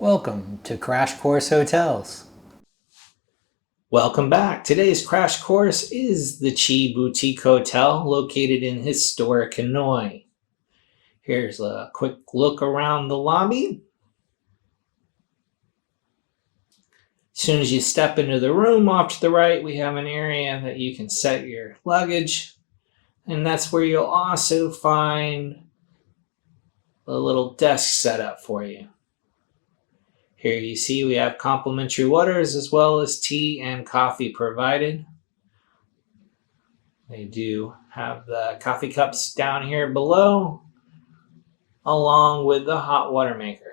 Welcome to Crash Course Hotels. Welcome back. Today's crash course is the Chi Boutique Hotel located in historic Hanoi. Here's a quick look around the lobby. As soon as you step into the room off to the right, we have an area that you can set your luggage. And that's where you'll also find a little desk set up for you. Here you see we have complimentary waters as well as tea and coffee provided. They do have the coffee cups down here below, along with the hot water maker.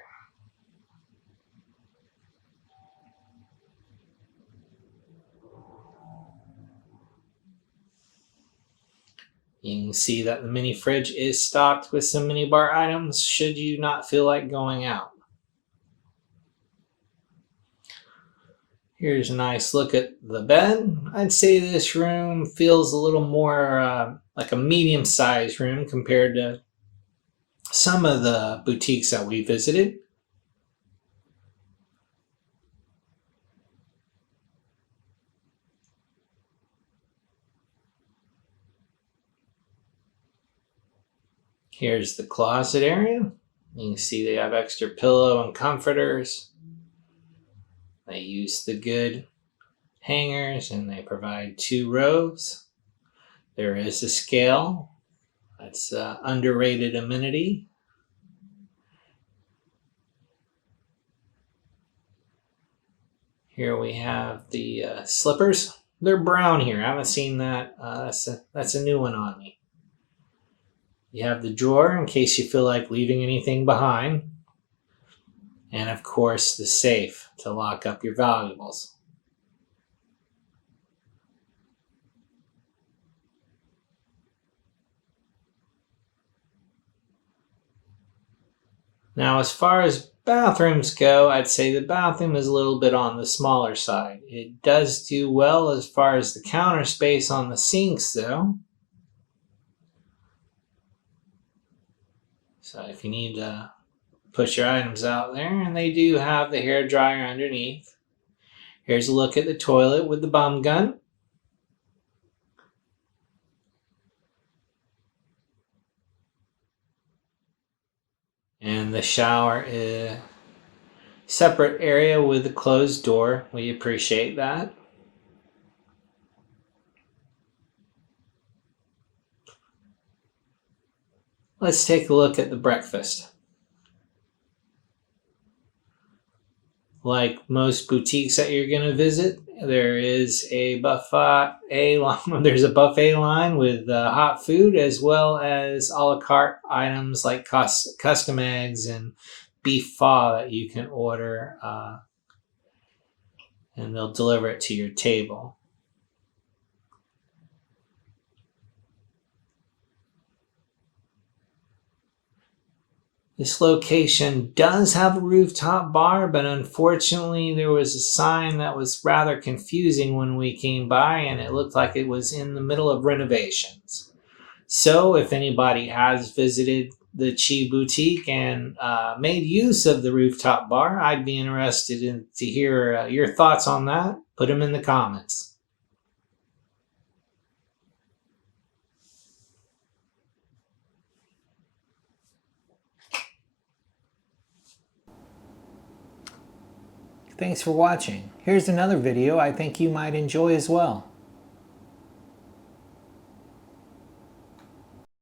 You can see that the mini fridge is stocked with some minibar items should you not feel like going out. Here's a nice look at the bed. I'd say this room feels a little more like a medium-sized room compared to some of the boutiques that we visited. Here's the closet area. You can see they have extra pillow and comforters. They use the good hangers and they provide 2 rows. There is a scale. That's an underrated amenity. Here we have the slippers. They're brown here. I haven't seen that. That's a new one on me. You have the drawer in case you feel like leaving anything behind. And of course, the safe to lock up your valuables. Now, as far as bathrooms go, I'd say the bathroom is a little bit on the smaller side. It does do well as far as the counter space on the sinks, though. So if you need to push your items out there, and they do have the hairdryer underneath. Here's a look at the toilet with the bum gun. And the shower is a separate area with a closed door. We appreciate that. Let's take a look at the breakfast. Like most boutiques that you're going to visit, there is a buffet. There's a buffet line with hot food as well as a la carte items like custom eggs and beef pho that you can order, and they'll deliver it to your table. This location does have a rooftop bar, but unfortunately there was a sign that was rather confusing when we came by, and it looked like it was in the middle of renovations. So if anybody has visited the Chi Boutique and made use of the rooftop bar, I'd be interested to hear your thoughts on that. Put them in the comments. Thanks for watching. Here's another video I think you might enjoy as well.